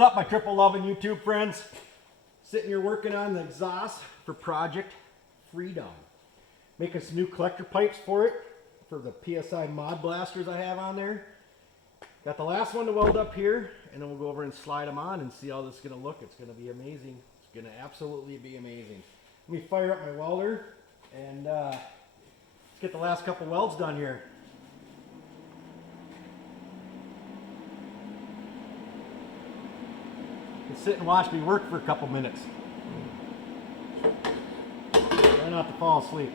What's up, my triple loving YouTube friends? Sitting here working on the exhaust for Project Freedom. Making some new collector pipes for it, for the PSI mod blasters I have on there. Got the last one to weld up here, and then we'll go over and slide them on and see how this is going to look. It's going to be amazing. It's going to absolutely be amazing. Let me fire up my welder, and let's get the last couple welds done here. Sit and watch me work for a couple minutes. Try not to fall asleep.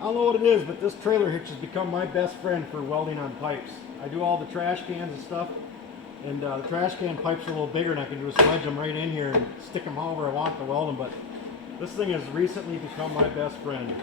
I don't know what it is, but this trailer hitch has become my best friend for welding on pipes. I do all the trash cans and stuff, and the trash can pipes are a little bigger, and I can just wedge them right in here and stick them however I want to weld them, but this thing has recently become my best friend.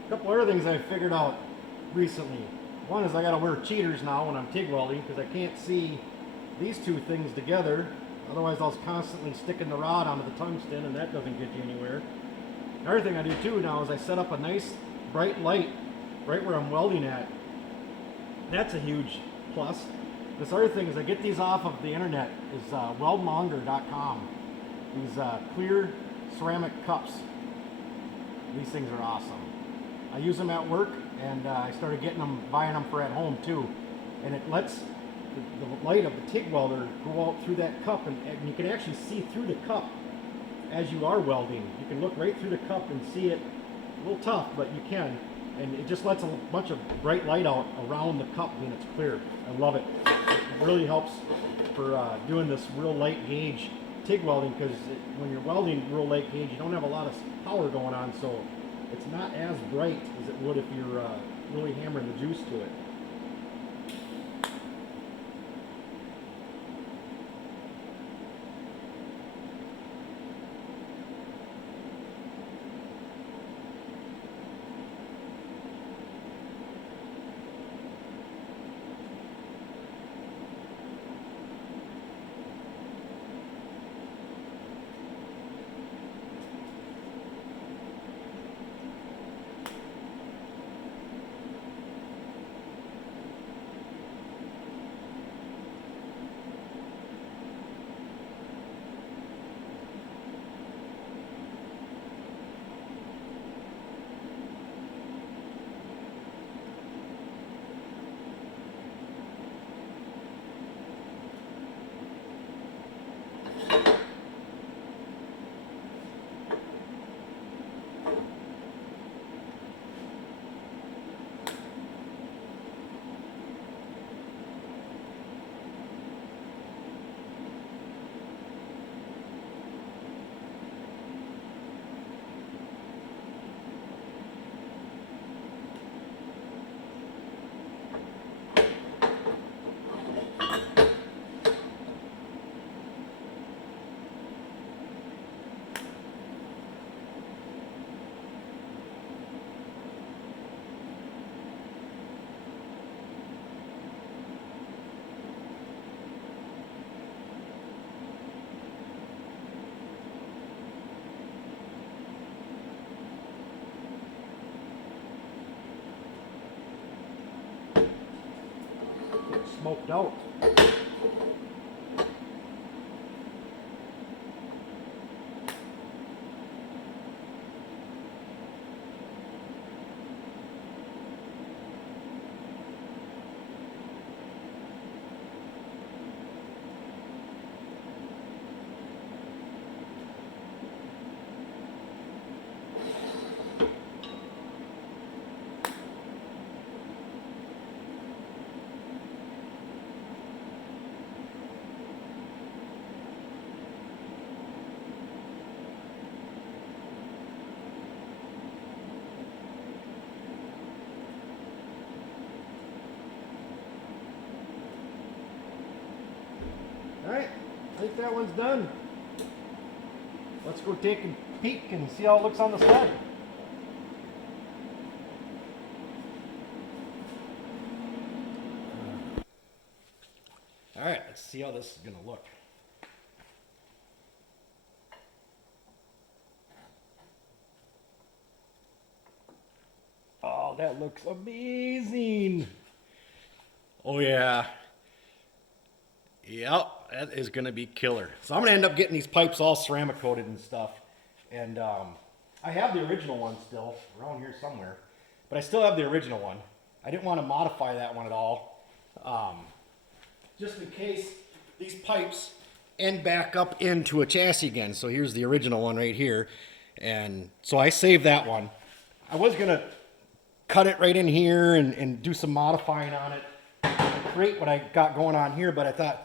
A couple other things I figured out recently. One is I gotta wear cheaters now when I'm TIG welding because I can't see these two things together. Otherwise I was constantly sticking the rod onto the tungsten, and that doesn't get you anywhere. Another thing I do too now is I set up a nice bright light right where I'm welding at. That's a huge plus. This other thing is I get these off of the internet, is weldmonger.com. These clear ceramic cups. These things are awesome. I use them at work, and I started buying them for at home too. And it lets the light of the TIG welder go out through that cup, and you can actually see through the cup as you are welding. You can look right through the cup and see it. A little tough, but you can. And it just lets a bunch of bright light out around the cup when it's clear. I love it. It really helps for doing this real light gauge TIG welding, because when you're welding real light gauge, you don't have a lot of power going on, so it's not as bright as it would if you're really hammering the juice to it. It's smoked out. Alright, I think that one's done. Let's go take a peek and see how it looks on the sled. Alright, let's see how this is going to look. Oh, that looks amazing. Oh yeah. Yep, that is going to be killer. So I'm going to end up getting these pipes all ceramic coated and stuff. And I have the original one still around here somewhere. But I still have the original one. I didn't want to modify that one at all. Just in case these pipes end back up into a chassis again. So here's the original one right here. And so I saved that one. I was going to cut it right in here and do some modifying on it. Create what I got going on here, but I thought,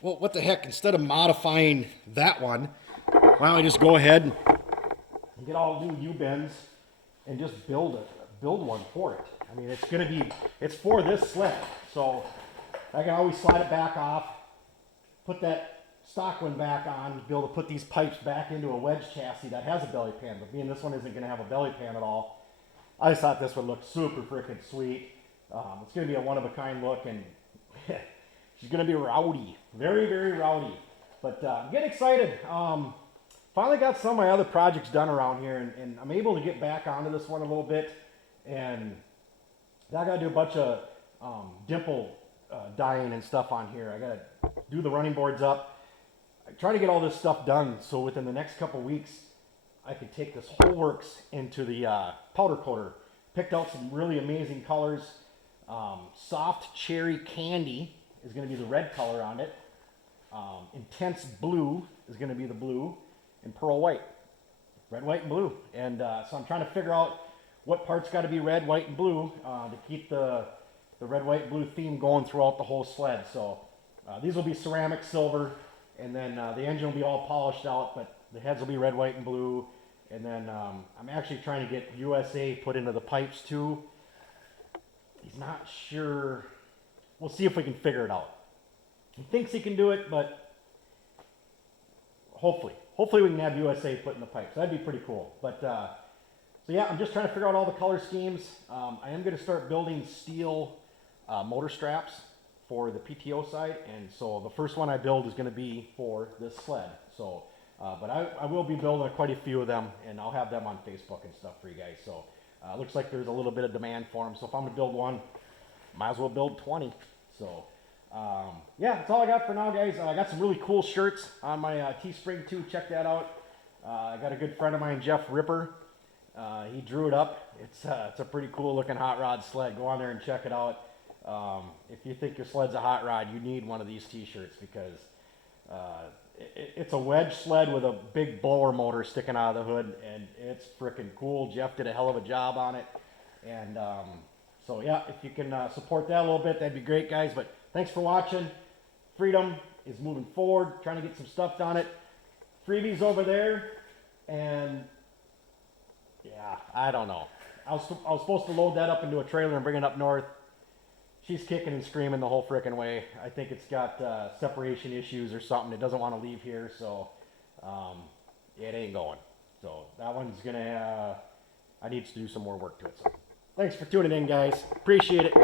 well, what the heck, instead of modifying that one, why don't I just go ahead and get all new U-bends and just build one for it. I mean, it's for this sled, so I can always slide it back off, put that stock one back on, be able to put these pipes back into a wedge chassis that has a belly pan, but being this one isn't going to have a belly pan at all, I just thought this would look super freaking sweet. It's going to be a one-of-a-kind look, and she's going to be rowdy. Very, very rowdy. But I'm getting excited. Finally got some of my other projects done around here, and I'm able to get back onto this one a little bit. And I got to do a bunch of dimple dyeing and stuff on here. I got to do the running boards up. I try to get all this stuff done so within the next couple weeks I could take this whole works into the powder coater. Picked out some really amazing colors. Soft cherry candy is going to be the red color on it. Intense blue is going to be the blue, and pearl white. Red, white, and blue. And so I'm trying to figure out what parts got to be red, white, and blue to keep the red, white, blue theme going throughout the whole sled. So these will be ceramic silver, and then the engine will be all polished out, but the heads will be red, white, and blue. And then I'm actually trying to get USA put into the pipes too. He's not sure. We'll see if we can figure it out. He thinks he can do it, but hopefully we can have USA put in the pipes. That'd be pretty cool. But so yeah, I'm just trying to figure out all the color schemes. I am going to start building steel motor straps for the PTO side, and so the first one I build is going to be for this sled. So, but I will be building quite a few of them, and I'll have them on Facebook and stuff for you guys. So, looks like there's a little bit of demand for them. So if I'm going to build one, might as well build 20. So, yeah, that's all I got for now, guys. I got some really cool shirts on my Teespring too. Check that out. I got a good friend of mine, Jeff Ripper. He drew it up. It's a pretty cool looking hot rod sled. Go on there and check it out. If you think your sled's a hot rod, you need one of these t-shirts because it's a wedge sled with a big blower motor sticking out of the hood, and it's freaking cool. Jeff did a hell of a job on it. And so yeah, if you can support that a little bit, that'd be great, guys. But thanks for watching. Freedom is moving forward, trying to get some stuff on it. Freebies over there, and yeah, I don't know. I was supposed to load that up into a trailer and bring it up north. She's kicking and screaming the whole frickin' way. I think it's got separation issues or something. It doesn't want to leave here, so it ain't going. So that one's gonna. I need to do some more work to it. So thanks for tuning in, guys. Appreciate it.